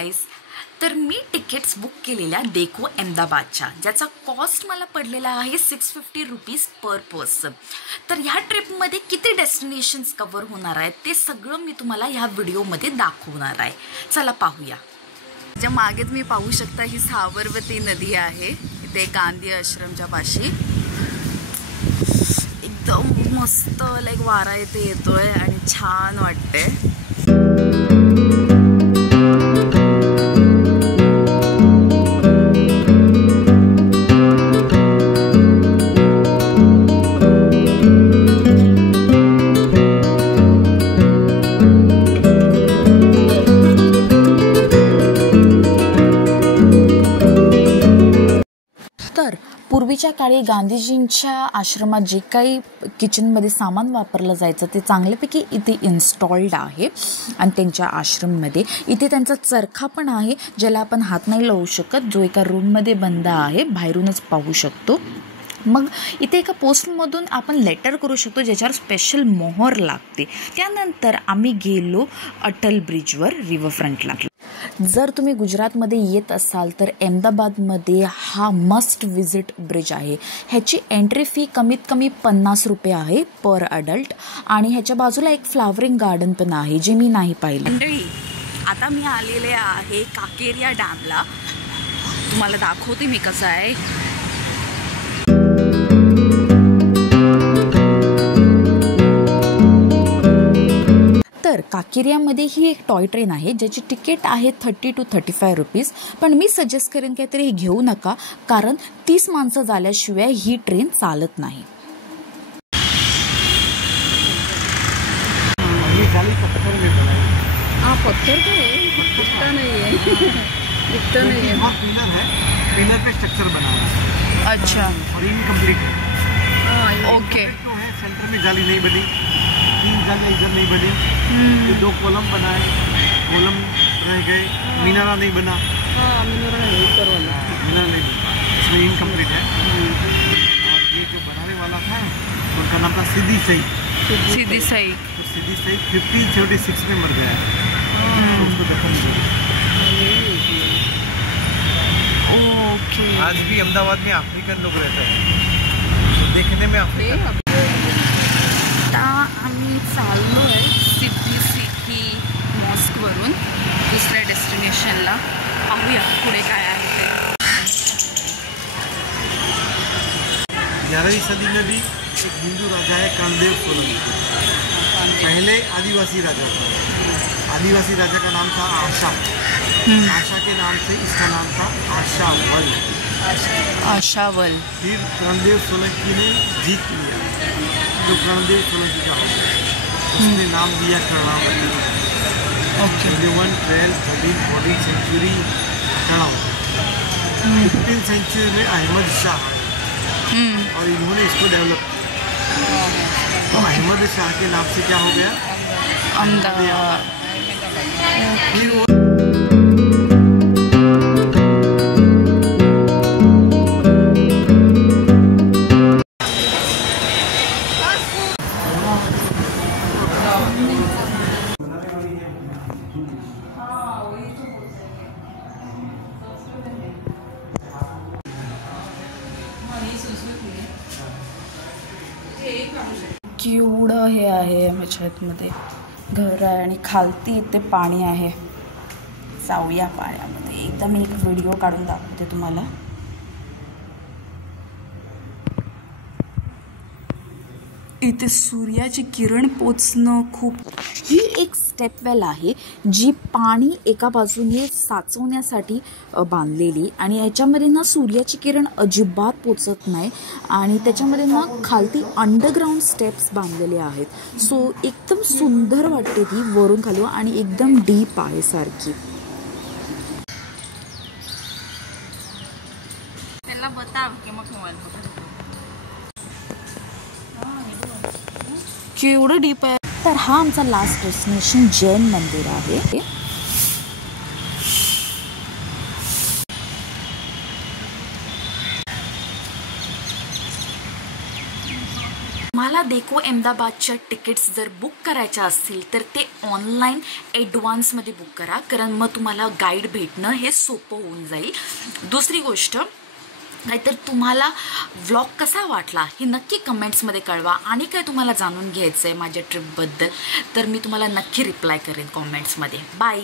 Guys, तर मी tickets book केलेल्या देखो अहमदाबादच्या, ज्याचा कॉस्ट मला पडलेला आहे 650 रुपीज पर पर्सन. तर ह्या ट्रिपमध्ये किती डेस्टिनेशन्स कवर होणार आहेत ते सगळं मी तुम्हाला ह्या व्हिडिओमध्ये दाखवणार आहे. चला पाहूया. ज्या मागेच मी पाहू शकता ही साबरमती नदी आहे. इथे गांधी आश्रमच्या पाशी एकदम मस्त लाईक वारा इथे येतोय आणि छान वाटते. तर पूर्वीच्या काळी गांधीजींच्या आश्रमात जे काही किचनमध्ये सामान वापरलं जायचं ते चांगल्यापैकी इथे इन्स्टॉल्ड आहे. आणि त्यांच्या आश्रममध्ये इथे त्यांचा चरखा पण आहे, ज्याला आपण हात नाही लावू शकत, जो एका रूममध्ये बंद आहे, बाहेरूनच पाहू शकतो. मग इथे एका पोस्टमधून आपण लेटर करू शकतो ज्याच्यावर स्पेशल मोहर लागते. त्यानंतर आम्ही गेलो अटल ब्रिजवर, रिव्हरफ्रंटला. जर तुम्ही गुजरातमध्ये येत असाल तर अहमदाबादमध्ये हा मस्ट विजिट ब्रिज आहे. ह्याची एंट्री फी कमीत कमी 50 रुपये आहे पर अडल्ट. आणि ह्याच्या बाजूला एक फ्लावरिंग गार्डन पण आहे जे मी नाही पाहिलं. मंडळी, आता मी आलेले आहे काकेरिया डॅमला. तुम्हाला दाखवते मी कसं आहे. तर काकेरियामध्ये ही एक टॉय ट्रेन आहे ज्याची तिकीट आहे 30 to 35 रुपीज. पण मी सजेस्ट करेन काहीतरी हे घेऊ नका, कारण 30 माणसं झाल्याशिवाय ही ट्रेन चालत नाही. पत्थर तो है, दिखता नहीं है, दिखता नहीं है. पिलर पे स्ट्रक्चर बना है. अच्छा, और इनकम्प्लीट है. ओके. तो है सेंटर में जाली नहीं बनी, 3 जाली इधर नहीं बनी, ये 2 कॉलम बनाए, कॉलम रह गए, मीनारा नहीं बना. मीनारा नहीं, ऊपर वाला मीनारा नहीं बना, इसमें इनकम्प्लीट है. और ये जो बनाने वाला था उनका नाम था सिद्दी सई. सीधी सही. तो सिद्दी सई 1576 में मर गया है. उसको दफन किया. ओके. आज भी अहमदाबाद में अफ्रीकन लोग रहते हैं, देखने में अफ्रीका. आता आम्ही चाललो आहे सिद्धी सिटी मॉस्कवरून दुसऱ्या डेस्टिनेशनला. पाहूया पुढे काय आहे ते. 11वीं सदी में भी एक हिंदू राजा है कर्णदेव सोलंकी. पहले आदिवासी राजा था. आदिवासी राजा का नाम था आशा. आशा के नाम से इसका नाम था आशावल. आशावल. फिर कर्णदेव सोलंकी ने जीत लिया, जो कर्णदेव सोलंकी का हो गया. उसने नाम दिया Karnavati. Okay. 11, 12, 13, 14 century Karnavati. 15th century में अहमद शाह आए और इन्होंने इसको डेवलप किया. तो अहमद शाह के नाम से क्या हो गया, अहमदाबाद. फिर वो केवढं हे आहे ह्याच्यामध्ये घर आहे आणि खालती इथे पाणी आहे. जाऊया पाण्यामध्ये. एकदा मी एक व्हिडिओ काढून दाखवते तुम्हाला. इथे सूर्याची किरण पोचणं खूप. ही एक स्टेपवेल आहे जी पाणी एका बाजूने साचवण्यासाठी बांधलेली, आणि याच्यामध्ये ना सूर्याची किरण अजिबात पोचत नाही. आणि त्याच्यामध्ये ना खालती अंडरग्राऊंड स्टेप्स बांधलेले आहेत. सो एकदम सुंदर वाटते ती वरून खाली, आणि एकदम डीप आहे सारखी. त्याला बताव की मग मोबाईल केवढं डीप आहे. तर हा आमचा लास्ट डेस्टिनेशन जैन मंदिर आहे. तुम्हाला देखो अहमदाबादच्या तिकीट्स जर बुक करायच्या असतील तर ते ऑनलाईन ॲडव्हान्समध्ये बुक करा, कारण मग तुम्हाला गाईड भेटणं हे सोपं होऊन जाईल. दुसरी गोष्ट, नाहीतर तुम्हाला व्लॉग कसा वाटला हे नक्की कमेंट्समध्ये कळवा. आणि काय तुम्हाला जाणून घ्यायचं आहे माझ्या ट्रिपबद्दल तर मी तुम्हाला नक्की रिप्लाय करेन कॉमेंट्समध्ये. बाय.